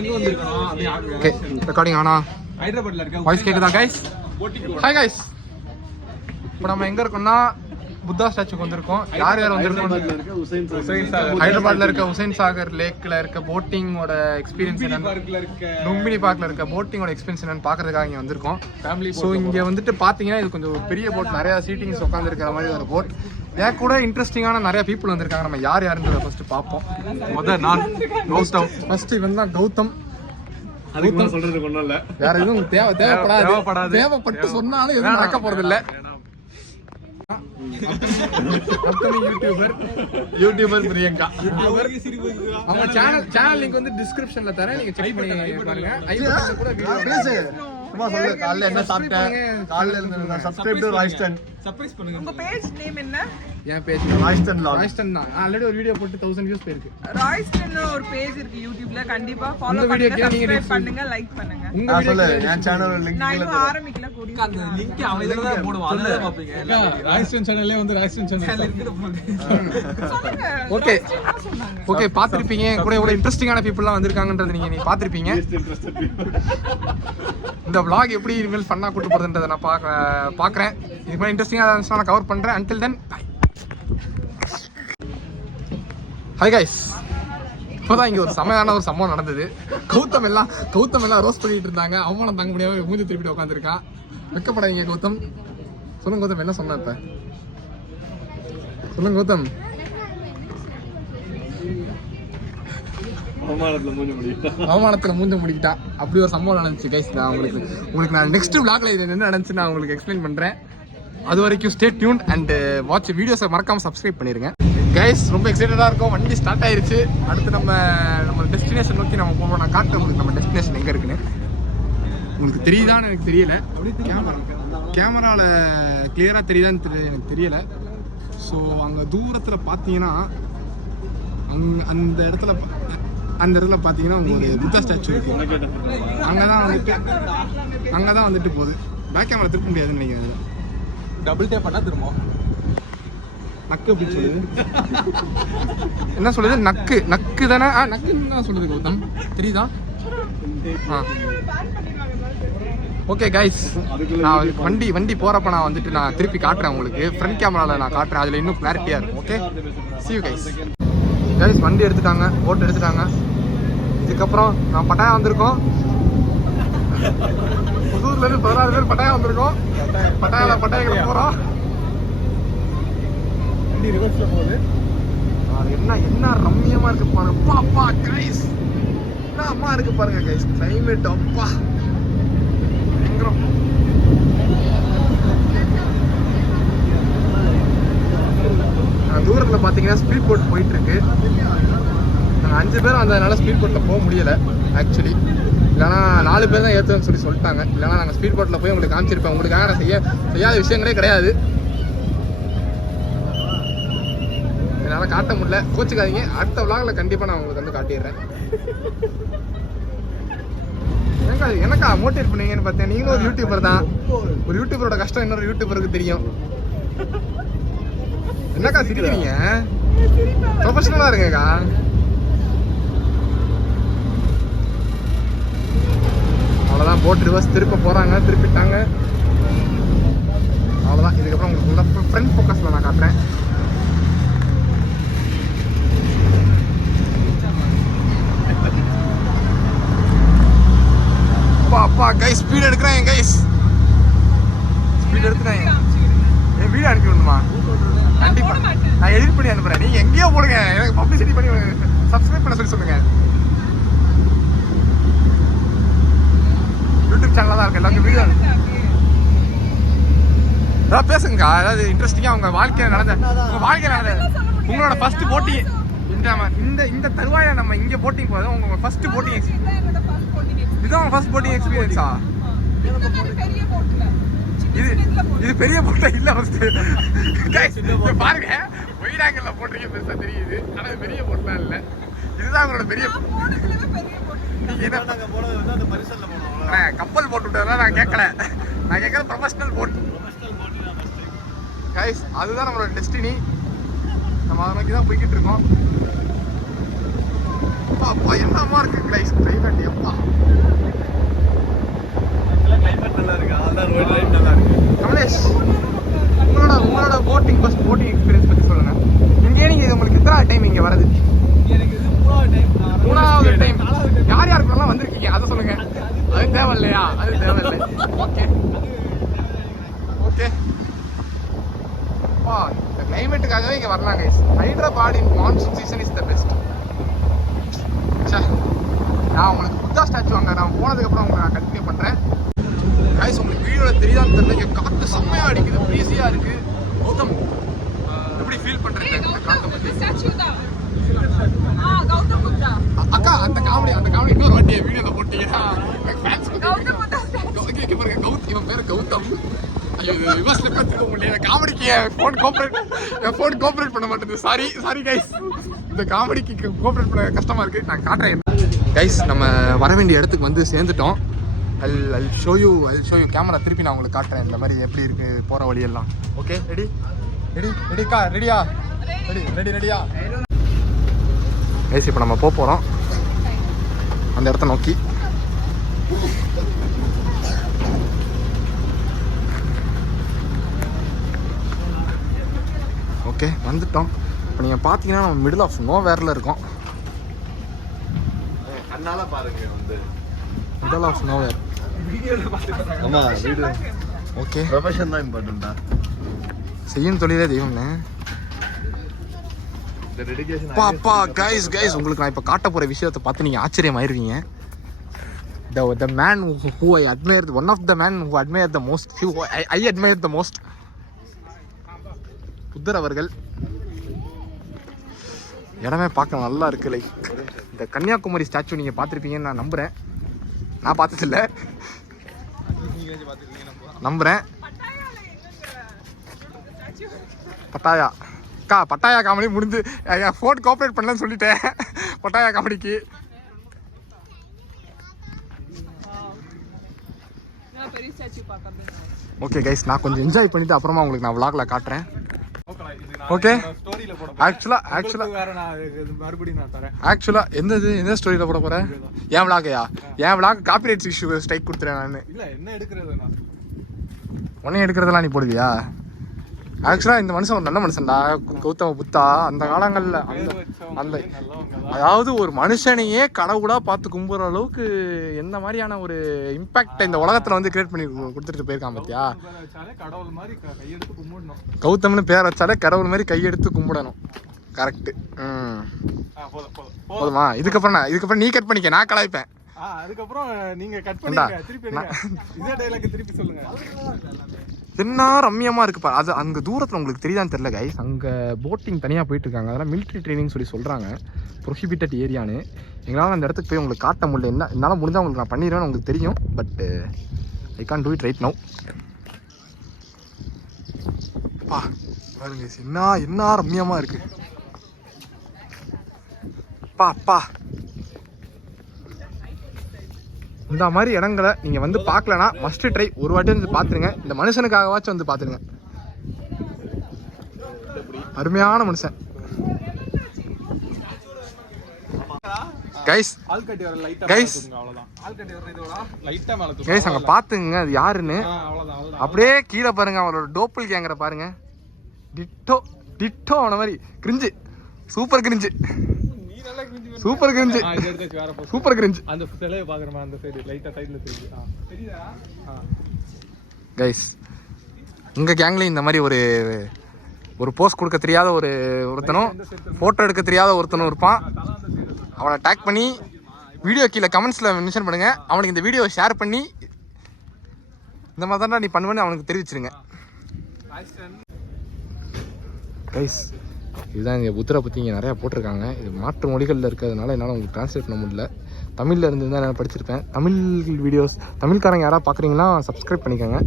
Okay recording ஆனா ஹைதராபாத்ல இருக்க வாய்ஸ் கேக்குதா गाइस? Hi guys. இப்போ நம்ம எங்க இருக்கோம்னா புத்தா ஸ்டாச்சுக்கு வந்திருக்கோம். யார் யார் வந்திருக்கோம்? ஹைதராபாத்ல இருக்க உசைன் சாகர் லேக்ல இருக்க போட்டிங்கோட எக்ஸ்பீரியன்ஸ் என்ன, லும்பினி பார்க்ல இருக்க போட்டிங்கோட எக்ஸ்பீரியன்ஸ் என்னன்னு பாக்குறதுக்காக இங்க வந்திருக்கோம். ஸோ இங்க வந்துட்டு பாத்தீங்கன்னா இது கொஞ்சம் பெரிய போட், நிறைய சீட்டிங்ஸ் உட்காந்து இருக்கிற மாதிரி ஒரு போட். ஏன் கூட இன்ட்ரெஸ்டிங்கான நிறைய பீப்புள் வந்திருக்காங்க. நம்ம யார் யாருன்றத ஃபர்ஸ்ட் பார்ப்போம். முதல் நான் கௌதம். ஃபர்ஸ்ட் இவன் தான் கௌதம். அதுக்கு சொல்றதுக்கு ஒன்றும் இல்லை, வேற எதுவும் தேவைப்படாது. தேவைப்பட்டு சொன்னாலும் எதுவும் நடக்க போறது இல்லை. யூடியூபர் பிரியங்கா. அவங்க சேனல் லிங்க் வந்து டிஸ்கிரிப்ஷன்ல தரேன், நீங்க செக் பண்ணி பாருங்க. ஐ கூட வீடியோ சும்மா சொல்லுங்க. காலைல என்ன சாப்பிட்டேன், காலைல இருந்து சப்ஸ்கிரைப் டு ராய்ஸ்டன். சர்ப்ரைஸ் பண்ணுங்க. உங்க பேஜ் நேம் என்ன? என் பேஜ் ராய்ஸ்டன் லாக். ராய்ஸ்டன் தான். ஆல்ரெடி ஒரு வீடியோ போட்டு 1000 வியூஸ் போயிருக்கு. ராய்ஸ்டன்ல ஒரு பேஜ் இருக்கு யூடியூப்ல, கண்டிப்பா ஃபாலோ பண்ணுங்க, சப்ஸ்கிரைப் பண்ணுங்க, லைக் பண்ணுங்க. உங்க வீடியோ என் சேனல் லிங்க் நான் இன்னும் ஆரம்பிக்கல, கூடி அந்த லிங்க் அவன் இதல தான் போடுவான், அத பாப்பீங்க. ராய்ஸ்டன் சேனல்லே வந்து ராய்ஸ்டன் சேனல் இருக்குது சொல்லுங்க. ஓகே ஓகே, பாத்துருப்பீங்க. கூட எவ்வளவு இன்ட்ரஸ்டிங்கான பீப்பிள்லாம் வந்திருக்காங்கன்றது நீங்க பாத்துருப்பீங்க. இந்த vlog எப்படி இனிமேல் ஃபன்னா கூட்டு போறதுன்றதை நான் பார்க்குறேன். இது மாதிரி இன்ட்ரெஸ்டிங்காக இருந்துச்சுன்னா நான் கவர் பண்ணுறேன். Until then bye. Hi guys. இப்போதான் இங்கே ஒரு செமையான ஒரு சம்பவம் நடந்தது. கௌதம் எல்லாம் ரோஸ்ட் பண்ணிட்டு இருந்தாங்க. அவமானம் தாங்க முடியாம மூஞ்சி திருப்பிட்டு உட்காந்துருக்கான். வெக்கப்படாதீங்க கௌதம். சொல்லுங்க கௌதம், என்ன சொன்ன இப்ப? சொல்லுங்க கௌதம். அவமானத்துல மூஞ்ச முடிக்கிட்டான். அப்படி ஒரு சம்பவம் நடந்துச்சு கைஸ். நான் உங்களுக்கு நான் நெக்ஸ்ட் vlogல இது என்ன நடந்துச்சு நான் உங்களுக்கு எக்ஸ்பிளைன் பண்றேன். அது வரைக்கும் ஸ்டே டியூன் அண்ட் வாட்ச் வீடியோஸை மறக்காம சப்ஸ்கிரைப் பண்ணிருங்க கைஸ். ரொம்ப எக்ஸைட்டடா இருக்கும். வண்டி ஸ்டார்ட் ஆயிருச்சு. அடுத்து நம்ம டெஸ்டினேஷன் நோக்கி நம்ம போவோம். நான் காட்டுறேன் உங்களுக்கு நம்ம டெஸ்டினேஷன் எங்க இருக்குன்னு. உங்களுக்கு தெரியுதான்னு எனக்கு தெரியல, கேமரால கிளியரா தெரியுதான்னு எனக்கு தெரியல. ஸோ அங்க தூரத்துல பாத்தீங்கன்னா அந்த இடத்துல பார்த்தீங்கன்னா உங்க ஒரு புத்தா ஸ்டாச்சு இருக்கு. அங்கதான் வந்துட்டு போகுது. பேக் கேமரா திருப்ப முடியாதுன்னு நினைக்கிறேன். டபுள் டேப் பண்ணா திரும்ப நக்கு அப்படின்னு சொல்லுது. என்ன சொல்லுது? நக்கு தானே? நக்குன்னு தான் சொல்லுது கௌதம். தெரியுதா? ஓகே கைஸ், நான் வண்டி போறப்ப நான் வந்துட்டு நான் திருப்பி காட்டுறேன் உங்களுக்கு. ஃப்ரண்ட் கேமரால நான் காட்டுறேன், அதுல இன்னும் கிளாரிட்டியா இருக்கும். Okay, see you guys. Guys வண்டி எடுத்துட்டாங்க, போட் எடுத்துட்டாங்க. இதுக்கப்புறம் நான் பட்டாயம் வந்திருக்கோம். புதூர்ல இருந்து 16 பேர் பட்டாயம் வந்திருக்கோம். பட்டாயம் போறோம். வண்டி ரிவர்ஸ்ல போகுது. என்ன ரம்மியமா இருக்கு பாருங்க. பாப்பா கைஸ், என்ன அம்மா இருக்கு பாருங்க கைஸ். கிளைமேட் அப்பா பயங்கரம். தூரத்தில் பார்த்தீங்கன்னா ஸ்பீட் போட் போயிட்டு இருக்கு. நாங்கள் 5 பேரும் வந்ததுனால ஸ்பீட் போட்டில் போக முடியலை ஆக்சுவலி. இல்லைனா 4 பேர் தான் ஏற்றுன்னு சொல்லிட்டாங்க. இல்லைனா நாங்கள் ஸ்பீட் போட்டில் போய் உங்களுக்கு காமிச்சிருப்பேன். உங்களுக்காக நான் செய்யாத விஷயங்களே கிடையாது. என்னால் காட்ட முடியல, கோச்சுக்காதீங்க. அடுத்த vlogல கண்டிப்பாக நான் உங்களுக்கு வந்து காட்டிடுறேன். எனக்கா மோட்டிவேட் பண்ணுவீங்கன்னு பார்த்தேன். நீங்களும் ஒரு யூடியூபர் தான். ஒரு யூடியூபரோட கஷ்டம் இன்னொரு யூடியூபருக்கு தெரியும். என்னக்கா சிரிக்கிறீங்க? ப்ரொஃபஷனலா இருங்கக்கா. அவ்வளோதான், போட் ரிவர்ஸ் திருப்ப போறாங்க, திருப்பிட்டாங்க. அவ்வளோதான். இதுக்கப்புறம் உங்களுக்கு ஃப்ரண்ட் ஃபோக்கஸ்ல நான் காட்டுறேன். அப்பா கைஸ், ஸ்பீட் எடுக்கிறேன் கைஸ். ஸ்பீட் எடுத்துறேன். என் வீடியோ அனுப்பி விடணுமா? கண்டிப்பா நான் எடிட் பண்ணி அனுப்புறேன். நீங்க எங்கேயோ போடுங்க, எனக்கு பப்ளிசிட்டி பண்ணி சப்ஸ்கிரைப் பண்ண சொல்லி சொல்லுங்க. யூடியூப் சேனல்ல தான் இருக்கு எல்லாரும் வீடியோ. அதான் பேசுங்க, அதாவது இன்ட்ரெஸ்டிங்கா உங்க வாழ்க்கையில நடந்த உங்களோட ஃபர்ஸ்ட் போட்டிங் இந்த தருவாயில நம்ம இங்க போட்டிங் போறது உங்க ஃபர்ஸ்ட் போட்டிங் எக்ஸ்பீரியன்ஸ். இதுதான் உங்க ஃபர்ஸ்ட் போட்டிங் எக்ஸ்பீரியன்ஸா? இது பெரிய போட்டா இல்ல. பாருங்க, ஒயிட் ஆங்கிள் போட்டீங்க, பெருசா தெரியுது. ஆனா பெரிய போட்டா இல்ல. இதுதான் உங்களோட பெரிய கப்பல் போட்டு விட்டா நான் கேட்கல. நான் கேட்கற ப்ரொஃபஷனல் போட். கைஸ், அதுதான் நம்மளோட டெஸ்டினி. நம்ம அதை நோக்கி தான் போய்கிட்டு இருக்கோம். அப்பா என்னமா இருக்கு கிளைஸ் கிளைமேட் எப்பா கிளைமேட் நல்லா இருக்கு. அதான் ரோட் ரைட் நல்லா இருக்கு. கமலேஷ் உங்களோட போட்டிங் எக்ஸ்பீரியன்ஸ் பத்தி சொல்லுங்க. இங்கே நீங்க உங்களுக்கு எத்தனை டைம் இங்க வரது? எனக்கு இது மூணாவது டைம். யார் யாருக்கெல்லாம் வந்திருக்கீங்க அதை சொல்லுங்க. அது தேவையில்லையா? அது தேவையில்லை. Okay okay. இந்த கிளைமேட்டுக்காகவே இங்க வரலாம் guys. Hyderabad in monsoon season is the best. நான் உங்களுக்கு புத்தா ஸ்டாச்சு வாங்க நான் போனதுக்கப்புறம் உங்களுக்கு நான் கண்டினியூ பண்ணுறேன். கைஸ் உங்களுக்கு வீடியோவில் தெரியாதுன்னு தெரியல, இங்கே காற்று செம்மையாக அடிக்குது, ப்ரீஸியாக இருக்குது. கௌதம் எப்படி ஃபீல் பண்ணுறீங்க இந்த காற்றை பற்றி? அக்கா அந்த காமெடி இன்னொரு வாட்டி வீடியோவில் போட்டீங்கன்னா இவன் பேர் கௌதம். ஐயோ விமர்சனம் திரும்ப முடியல. காமெடிக்கு என் ஃபோன் கோஆப்ரேட் பண்ண மாட்டேங்குது. சாரி கைஸ், இந்த காமெடிக்கு கோஆப்ரேட் பண்ண கஷ்டமாக இருக்குது. நான் காட்டுறேன் கைஸ். நம்ம வர வேண்டிய இடத்துக்கு வந்து சேர்ந்துட்டோம். I'll show you கேமரா திருப்பி நான் உங்களுக்கு காட்டுறேன் இந்த மாதிரி எப்படி இருக்குது போகிற வழியெல்லாம். ஓகே ரெடிக்கா? ரெடியா கைஸ். இப்போ நம்ம போகிறோம் அந்த இடத்த நோக்கி. ஓகே வந்துட்டோம். இப்போ நீங்கள் பார்த்தீங்கன்னா நம்ம மிடில் ஆஃப் நோ வேரில் இருக்கோம். கண்ணால பாருங்க வந்து மிடில் ஆஃப் நோ வேர். ஆமா வீடியோ. ஓகே ப்ரொஃபஷன் தான் இம்பார்ட்டன்ட்டா. செய்யும் தொழிலே தெய்வம்னு. இந்த டெடிகேஷன் பாப்பா கைஸ் உங்களுக்கு நான் இப்போ காட்ட போகிற விஷயத்தை பார்த்து நீங்கள் ஆச்சரியமாயிருவீங்க. The man who I admire, one of the man who admire the most, I admire the most, புத்தர் அவர்கள். இடமே பார்க்க நல்லா இருக்கு. லைக் இந்த கன்னியாகுமரி ஸ்டாச்சு நீங்கள் பார்த்துருப்பீங்கன்னு நான் நம்புகிறேன். நான் பார்த்ததில்ல, நம்புகிறேன். பட்டாயா காமெடி முடிஞ்சு என் ஃபோன் கோஆப்ரேட் பண்ணலன்னு சொல்லிட்டேன். பட்டாயா காமெடிக்கு ஓகே கைஸ். நான் கொஞ்சம் என்ஜாய் பண்ணிட்டு அப்புறமா உங்களுக்கு நான் vlogல காட்டுறேன். ஓகே ஆக்சுவலா எந்த ஸ்டோரியில போட போறேன்? என் vlog காப்பிரைட் இஷ்யூ ஸ்ட்ரைக் கொடுத்துறேன் நான். என்ன எடுக்கிறது? உன்னையும் எடுக்கிறதெல்லாம் நீ போடுவியா? ஆக்சுவலாக இந்த மனுஷன் ஒரு நல்ல மனுஷன்டா, கௌதம புத்தா. அந்த காலங்களில் அந்த அதாவது ஒரு மனுஷனையே கடவுளாக பார்த்து கும்புற அளவுக்கு எந்த மாதிரியான ஒரு இம்பாக்டை இந்த உலகத்தில் வந்து கிரியேட் பண்ணி கொடுத்துட்டு போயிருக்கான் பார்த்தியா? கௌதம்னு பேர் வச்சாலே கடவுள் மாதிரி கையெடுத்து கும்பிடணும். கரெக்டு. போதுமா? இதுக்கப்புறம் நீ கட் பண்ணிக்க, நான் கலாய்ப்பேன். அதுக்கப்புறம் நீங்க கட் பண்ணுங்க. திருப்பி சொல்லுங்க. என்ன ரம்மியமாக இருக்குப்பா. அது அங்கே தூரத்தில் உங்களுக்கு தெரியாதுன்னு தெரியல கைஸ். அங்கே போட்டிங் தனியாக போயிட்டுருக்காங்க. அதெல்லாம் மிலிட்ரி ட்ரைனிங் சொல்கிறாங்க. ப்ரொஹிபிட்டட் ஏரியான்னு. எங்களால் அந்த இடத்துக்கு போய் உங்களுக்கு காட்ட முடியல. என்னால் முடிஞ்சால் உங்களுக்கு நான் பண்ணிடுவேன்னு உங்களுக்கு தெரியும். But I can do it right now. பா பாருங்க என்ன ரம்மியமாக இருக்குது. பா இந்த மாதிரி இடங்களை நீங்கள் வந்து பார்க்கலன்னா மஸ்ட் ட்ரை. ஒரு வாட்டி வந்து பார்த்துருங்க. இந்த மனுஷனுக்காகவாச்சும் வந்து பார்த்துருங்க. அருமையான மனுஷன் கைஸ். அங்கே பார்த்துங்க அது யாருன்னு. அப்படியே கீழே பாருங்க, அவரோட டோப்பிள் கேங்கிற பாருங்க. டிட்டோ அவன மாதிரி கிரிஞ்சு. Super cringe. அந்த சிலையை பாக்குறமா அந்த சைடு லைட்டா சைடுல தெரியுதா கைஸ்? உங்க கேங்ல இந்த மாதிரி ஒரு போஸ்ட் கொடுக்க தெரியாத ஒருத்தனும் போட்டோ எடுக்க தெரியாத ஒருத்தனும் இருப்பான். அவனை டேக் பண்ணி வீடியோ கீழே கமெண்ட்ஸ்ல மென்ஷன் பண்ணுங்க. அவனுக்கு இந்த வீடியோவை ஷேர் பண்ணி இந்த மாதிரி தான் நீ பண்ணுவேன்னு அவனுக்கு தெரிவிச்சிருங்க கைஸ். இதுதான் இங்கே புத்தரை பற்றி இங்கே நிறையா போட்டிருக்காங்க. இது மாற்று மொழிகளில் இருக்கிறதுனால என்னால் உங்களுக்கு ட்ரான்ஸ்லேட் பண்ண முடியல. தமிழில் இருந்து தான் நான் படிச்சிருப்பேன். தமிழ் வீடியோஸ் தமிழ்காரங்க யாராவது பார்க்குறீங்கன்னா சப்ஸ்கிரைப் பண்ணிக்கோங்க.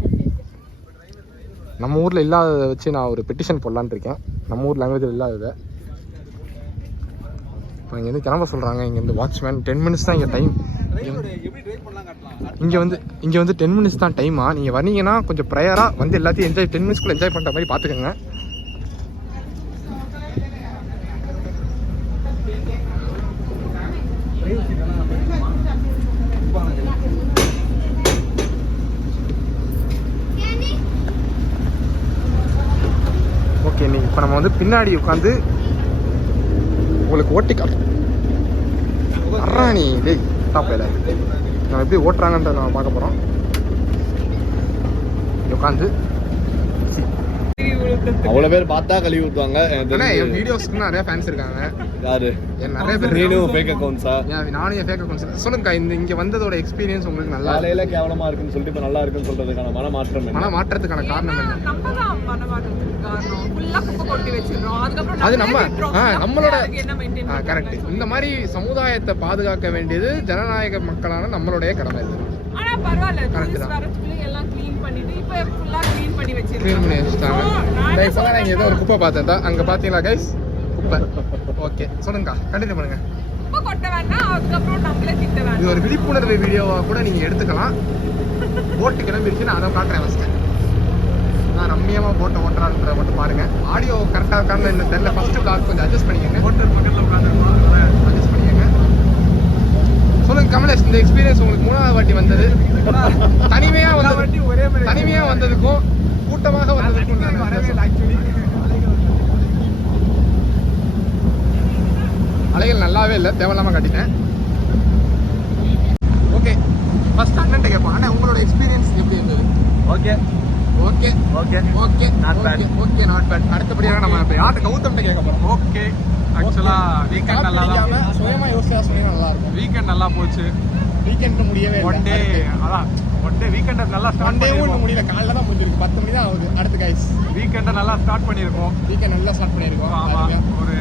நம்ம ஊரில் இல்லாததை வச்சு நான் ஒரு பெட்டிஷன் போடலான்னு இருக்கேன். நம்ம ஊர் லாங்குவேஜில் இல்லாததை. இப்போ இங்கேருந்து கிளம்ப சொல்கிறாங்க. இங்கேருந்து வாட்ச்மேன் 10 மினிட்ஸ் தான் இங்கே டைம். இங்கே வந்து 10 மினிட்ஸ் தான் டைமா. நீங்கள் வந்தீங்கன்னா கொஞ்சம் ப்ரையராக வந்து எல்லாத்தையும் என்ஜாய் 10 மினிட்ஸ்க்குள்ளே என்ஜாய் பண்ணுற மாதிரி பார்த்துக்கோங்க. நம்ம வந்து பின்னாடி உட்காந்து உங்களுக்கு ஓட்டி காட்டுறோம். அறாணி டேய் டாப்பையில் நம்ம எப்படி ஓட்டுறாங்கன்றத நம்ம பார்க்க போகிறோம். உட்காந்து அவ்வளவு பேர் பார்த்தா கழுவி ஊத்துவாங்க. என் வீடியோஸ்க்கு நிறைய ஃபேன்ஸ் இருக்காங்க. யாரு? நிறைய பேர். நீனும் ஃபேக் அக்கவுண்ட்ஸா? நானும் என் ஃபேக் அக்கவுண்ட்ஸ். சொல்லுங்க இங்க வந்ததோட எக்ஸ்பீரியன்ஸ் உங்களுக்கு நல்லா காலையில கேவலமா இருக்குன்னு சொல்லிட்டு இப்ப நல்லா இருக்குன்னு சொல்றதுக்கான மனமாற்றத்துக்கான காரணம் என்ன? நம்ம தான் மனமாற்றத்துக்கு காரணம். ஃபுல்லா குப்பை கொட்டி வச்சிரோம். அதுக்கு அப்புறம் அது நம்மளோட என்ன மெயின்டெய்ன் கரெக்ட். இந்த மாதிரி சமுதாயத்தை பாதுகாக்க வேண்டியது ஜனநாயக மக்களான நம்மளுடைய கடமை. ஆனா பரவாயில்ல. வரதுக்குள்ள எல்லாம் க்ளீன் பண்ணிட்டு இப்ப ஃபுல்லா க்ளீன் பண்ணி வச்சிருக்காங்க. நான் ஏதோ ஒரு குப்பை பார்த்தேன். அங்க பாத்தீங்களா கைஸ்? குப்பை. ஓகே சொல்லுங்கக்கா, கண்டினியூ பண்ணுங்க. குப்பை கொட்ட வேண்டாம், அதுக்கப்புறம் நம்மளே திட்ட வேண்டாம். இது ஒரு விழிப்புணர்வு வீடியோவா கூட நீங்க எடுத்துக்கலாம். போட்டு கிளம்பிருச்சு. நான் அதை காட்டுறேன் ஃபர்ஸ்ட். நான் ரம்மியமா போட்டை ஓட்டுறான்ற மட்டும் பாருங்க. ஆடியோ கரெக்டா இருக்கான்னு இந்த தெரியல. ஃபர்ஸ்ட் பிளாக் கொஞ்சம் அட்ஜஸ்ட் பண்ணிக்கங்க. ஹோட்டல் பக்கத்துல உட்காந்துருக்கோம், அட்ஜஸ்ட் பண்ணிக்கங்க. சொல்லுங்க கமலேஷ், இந்த எக்ஸ்பீரியன்ஸ் உங்களுக்கு 3வது வாட்டி வந்தது. தனிமையா வந்ததுக்கும் கூட்டமாக வந்ததுக்கும் வரவே இல்லை. ஆக்சுவலி அலைகள் நல்லாவே இல்லை, தேவையில்லாம காட்டிட்டேன். ஓகே, ஃபர்ஸ்ட் அண்ணன் கேட்போம். அண்ணா உங்களோட எக்ஸ்பீரியன்ஸ் எப்படி இருந்தது? Okay okay okay okay not bad. Okay not bad. அடுத்தபடியாக நம்ம இப்போ யார்கிட்ட கௌதம்கிட்ட கேட்க போகிறோம். ஓகே. ஆக்சுவலா வீக்கெண்ட் நல்லா தான். சுயமா யோசிச்சா நல்லா இருக்கும். வீக்கெண்ட் நல்லா போச்சு. வீக்கெண்ட் முடியவே இல்லை. ஒன் டே வீக்கெண்ட் நல்லா ஸ்டார்ட் பண்ணிருக்கோம். முடியல, காலைல தான் முடிஞ்சிருக்கு. 10 மணி தான் ஆகுது. அடுத்து கைஸ் வீக்கெண்ட நல்லா ஸ்டார்ட் பண்ணிருக்கோம். வீக்கெண்ட் நல்லா ஸ்டார்ட் பண்ணிருக்கோம். ஆமா, ஒரு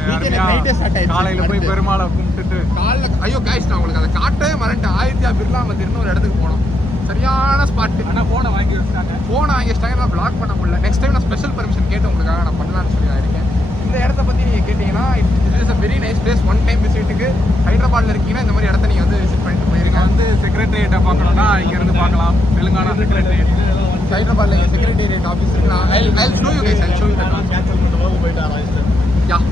நைட்டே ஸ்டார்ட் ஆயிடுச்சு. காலையில போய் பெருமாளை கும்பிட்டுட்டு காலைல ஐயோ கைஸ், நான் உங்களுக்கு அதை காட்டவே மறந்துட்டேன். ஆதித்யா பிர்லா மந்திர்னு ஒரு இடத்துக்கு போனோம். சரியான ஸ்பாட். ஆனா போனை வாங்கி வச்சிட்டாங்க. நான் பிளாக் பண்ண முடியல. நெக்ஸ்ட் டைம் நான் ஸ்பெஷல் பர்மிஷன் கேட்டு உங்களுக்காக நான் பண்ணலாம்னு சொல்லி நான் இருக்கேன். இந்த இடத்த பத்தி நீங்க கேட்டீங்கன்னா it is a very nice place. One time விசிட்டுக்கு ஹைதராபாத்ல இருக்கீங்கன்னா இந்த மாதிரி இடத்த நீங்க வந்து விசிட் பண்ணிட்டு போயிருங்க. வந்து செக்ரட்டரியேட்டை பார்க்கணும்னா இங்க இருந்து பார்க்கலாம். தெலுங்கானா செக்ரட்டரியேட். ஹைதராபாத்ல செக்ரட்டரியேட் ஆஃபீஸ் இருக்கு. I'll show you guys. I'll show you that. Yeah.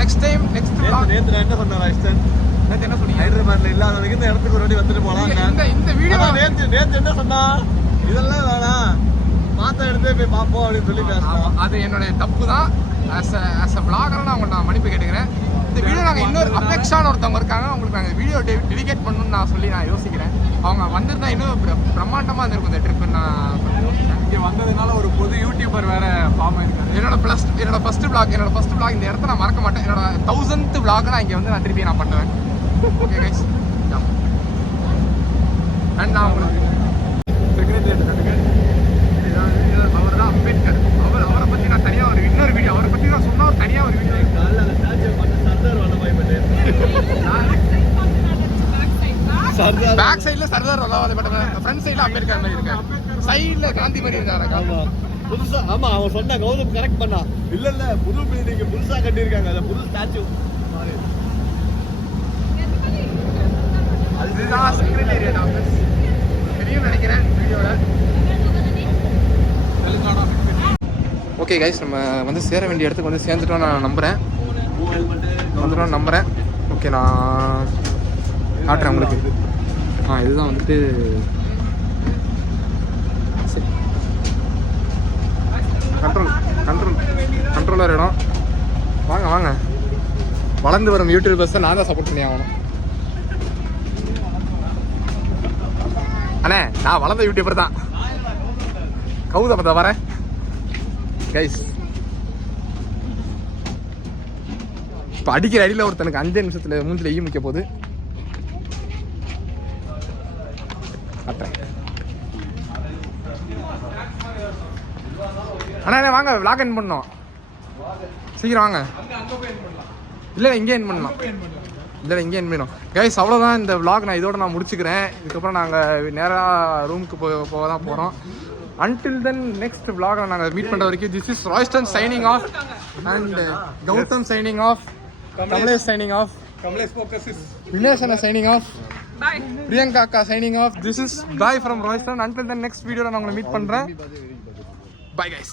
Next time, next vlog. நேத்து நான் என்ன சொன்னேன் ராஜ்டன்? நேத்து என்ன சொன்னீங்க? ஹைதராபாத்ல இல்லாத வரைக்கும் இந்த இடத்துக்கு ஒரு வாட்டி வந்துட்டு போலாம். இந்த வீடியோ நேத்து என்ன சொன்னா? இதெல்லாம் வேணாம், மாத்த எடுத்தே போய் பார்ப்போம் அப்படின்னு சொல்லி பேசலாம். அது என்னுடைய தப்பு தான். as a vlogger நான் உங்கள்ட்ட மன்னிப்பு கேட்டுக்கிறேன். இந்த வீடியோ நாங்கள் இன்னொரு அபேக்ஷான்னு ஒருத்தவங்க இருக்காங்க, அவங்களுக்கு நாங்கள் வீடியோ டெடிகேட் பண்ணணும்னு நான் சொல்லி நான் யோசிக்கிறேன். அவங்க வந்திருந்தா இன்னும் பிரம்மாண்டமாக இருந்திருக்கும் இந்த ட்ரிப்பு. நான் யோசிக்கிறேன். இங்கே வந்ததுனால ஒரு பொது யூடியூபர் வேற ஃபார்ம் ஆயிருக்காரு. என்னோட ஃபர்ஸ்ட் vlog இந்த இடத்த நான் மறக்க மாட்டேன். என்னோட 1000th vlog நான் இங்கே வந்து நான் திருப்பி நான் பண்ணுவேன். ஓகே கைஸ், அண்ட் நான் உங்களுக்கு அவர் தான் அம்பேத்கர். அவரை பற்றி நான் தனியாக இன்னொரு வீடியோ, அவரை பற்றி நான் சொன்னால் தனியாக ஒரு வீடியோ. பேக் சைடுல சர்தார் வல்லபாய் பட்டேல், ஃப்ரண்ட் சைடுல அம்பேத்கர் மாதிரி இருக்காரு, சைடுல காந்தி மாதிரி இருக்காரு. புதுசா ஆமா அவன் சொன்ன கௌதம் கரெக்ட் பண்ணா. இல்ல புது பில்டிங் புதுசா கட்டியிருக்காங்க, அது புது ஸ்டாச்சு. அதுதான் செக்ரட்டரியேட் ஆஃபீஸ். தெரியும் நினைக்கிறேன் வீடியோல. ஓகே கைஸ், நம்ம வந்து சேர வேண்டிய இடத்துக்கு வந்து சேர்ந்துட்டோம் நான் நம்புகிறேன். ஓகே, நான் காட்டுறேன் உங்களுக்கு. இதுதான் வந்துட்டு கண்ட்ரோலர் இடம். வாங்க வளர்ந்து வரும் யூடியூபர்ஸை நான் தான் சப்போர்ட் பண்ணி ஆகணும். அண்ணே, நான் வளர்ந்த யூடியூபர் தான். கௌதமத்தை வரேன் கைஸ். இப்போ அடிக்கிற அடியில் ஒருத்தனுக்கு 5 நிமிஷத்தில் மூஞ்சில் ஈ முக்க போகுது. அண்ணா வாங்க, vlog எண்ட் பண்ணோம். சீக்கிரம் வாங்க. இல்லை இங்கே எண்ட் பண்ணலாம். இங்கே எண்ட் பண்ணணும் கைஸ். அவ்வளோதான் இந்த vlog. நான் இதோட நான் முடிச்சுக்கிறேன். இதுக்கப்புறம் நாங்கள் நேராக ரூமுக்கு போக தான் போகிறோம். Until then, next vlog நாங்கள் மீட் பண்ணுற வரைக்கும் this is Royston signing off and Gautam signing off, Kamlesh signing off, Kamlesh focuses, Vinesh Anna signing off, Bye. Priyanka Akka signing off. This is bye from Royston. Until then, next video நான் உங்களை meet பண்ணுறேன். Bye guys.